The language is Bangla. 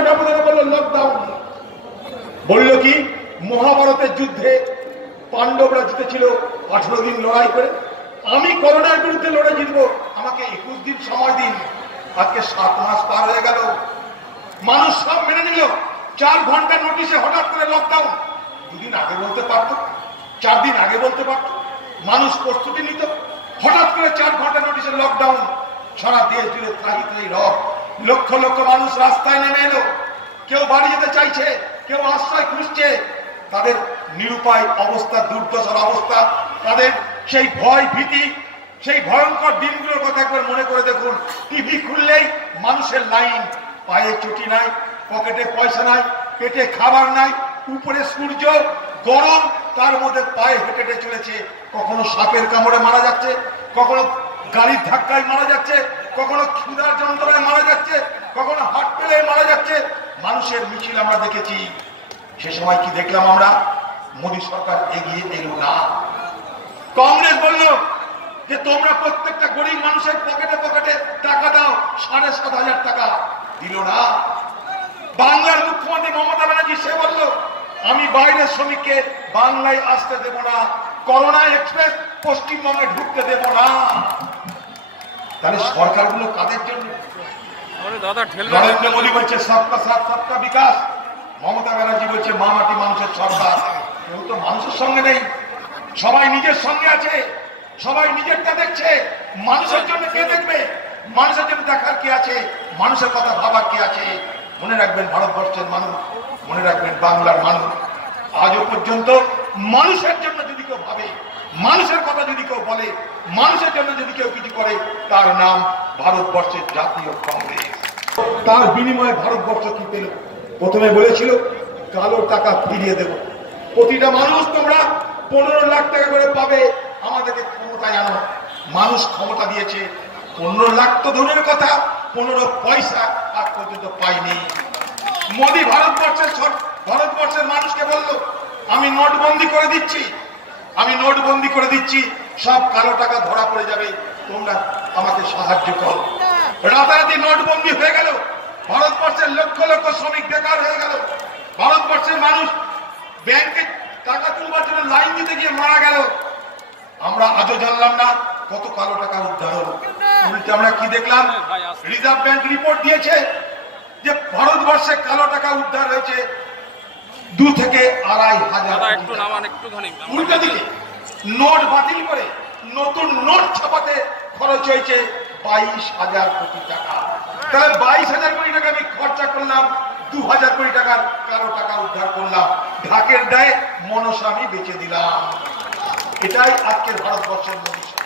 সময় ব্যবধানে বললো লকডাউন। বলল কি মহাভারতের যুদ্ধে পাণ্ডবরা জিতেছিল 18 দিন লড়াই করে, আমি করোনার বিরুদ্ধে লড়ে জিতবো, আমাকে 21 দিন সময় দিন। আজকে 7 মাস পার হয়ে গেল, মানুষ সব মেনে নিল। 4 ঘন্টা নোটিশে হঠাৎ করে লকডাউন। 2 দিন আগে বলতে পারতো, 4 দিন আগে বলতে পারতো, মানুষ প্রস্তুতি নিত। হঠাৎ করে 4 ঘন্টা নোটিশে লকডাউন। সারা দেশ জুড়ে ত্রাহি ত্রাহি রব, লক্ষ লক্ষ মানুষ রাস্তায় নেমে এলো। কেউ বাড়ি যেতে চাইছে, কেউ আশ্রয় খুঁজছে। তাদের নিরুপায় অবস্থা, দুর্দশার অবস্থা, তাদের সেই ভয় ভীতি, সেই ভয়ঙ্কর দিনগুলোর কথা একবার মনে করে দেখুন। টিভি খুললেই মানুষের লাইন, পায়ে চটি নাই, পকেটে পয়সা নাই, পেটে খাবার নাই, উপরে সূর্য গরম, তার মধ্যে পায়ে হেঁটে চলেছে। কখনো সাপের কামড়ে মারা যাচ্ছে, কখনো গাড়ির ধাক্কায় মারা যাচ্ছে, কখনো ক্ষুধার যন্ত্রণায় মারা যাচ্ছে, কখনো হাট পেলে মারা যাচ্ছে। মানুষের মিছিল আমরা দেখেছি। সে সময় কি দেখলাম আমরা? মোদী সরকার এগিয়ে এলো না। কংগ্রেস বলল যে তোমরা প্রত্যেকটা গরিব মানুষের পকেটে পকেটে টাকা দাও, 7,500 টাকা দিল না। বাংলার মুখ্যমন্ত্রী মমতা ব্যানার্জি সে বলল আমি বাইরের শ্রমিককে বাংলায় আসতে দেব না, করোনা এক্সপ্রেস পশ্চিমবঙ্গে ঢুকতে দেব না। তাহলে সরকারগুলো কাদের জন্য? নরেন্দ্র মোদী বলছে সবকা সাথ সবকা বিকাশ, মমতা ব্যানার্জি বলছে মা মাটি মানুষের সরকার। কেউ তো মানুষের সঙ্গে নেই, সবাই নিজের সঙ্গে আছে, সবাই নিজেরটা দেখছে। মানুষের জন্য কে দেখবে? মানুষের জন্য দেখার কে আছে? মানুষের কথা ভাবার কে আছে? মনে রাখবেন ভারতবর্ষের মানুষ, মনে রাখবেন বাংলার মানুষ, আজও পর্যন্ত মানুষের জন্য যদি কেউ ভাবে, মানুষের কথা যদি কেউ বলে, মানুষের জন্য যদি কেউ কিছু করে, তার নাম ভারতবর্ষের জাতীয় কংগ্রেস। তার বিনিময়ে ভারতবর্ষ কি পেল? প্রথমে বলেছিল কালো টাকা ফিরিয়ে দেব, প্রতিটা মানুষ তোমরা 15 লাখ টাকা করে পাবে, আমাদেরকে ক্ষমতায় আনো। মানুষ ক্ষমতা দিয়েছে, 15 লাখ তো দূরের কথা, 15 পয়সা আজ পর্যন্ত পাইনি। মোদী ভারতবর্ষের মানুষকে বলল আমি নোটবন্দি করে দিচ্ছি, আমি নোটবন্দি করে দিচ্ছি, সব কালো টাকা ধরা পড়ে যাবে, তোমরা আমাকে সাহায্য করো। রাতারাতি নোটবন্দি হয়ে গেল, ভারতবর্ষের লক্ষ লক্ষ শ্রমিক বেকার হয়ে গেল, ভারতবর্ষের মানুষ ব্যাংকে টাকা তুলবার জন্য লাইন দিতে গিয়ে মারা গেল। আমরা আজও জানলাম না কত কালো টাকা উদ্ধার হলো। উল্টে আমরা কি দেখলাম? রিজার্ভ ব্যাংক রিপোর্ট দিয়েছে যে ভারতবর্ষে কালো টাকা উদ্ধার হয়েছে 2 থেকে 2,500। উল্টো দিকে নোট বাতিল করে নতুন নোট ছাপাতে খরচ হয়েছে 22,000 কোটি টাকা। তাহলে 22,000 কোটি টাকা আমি খরচা করলাম, 2,000 কোটি টাকার কালো টাকা উদ্ধার করলাম। ঢাকের দায়ে মনসা আমি বেচে দিলাম। এটাই আজকের ভারতবর্ষের মনীষা।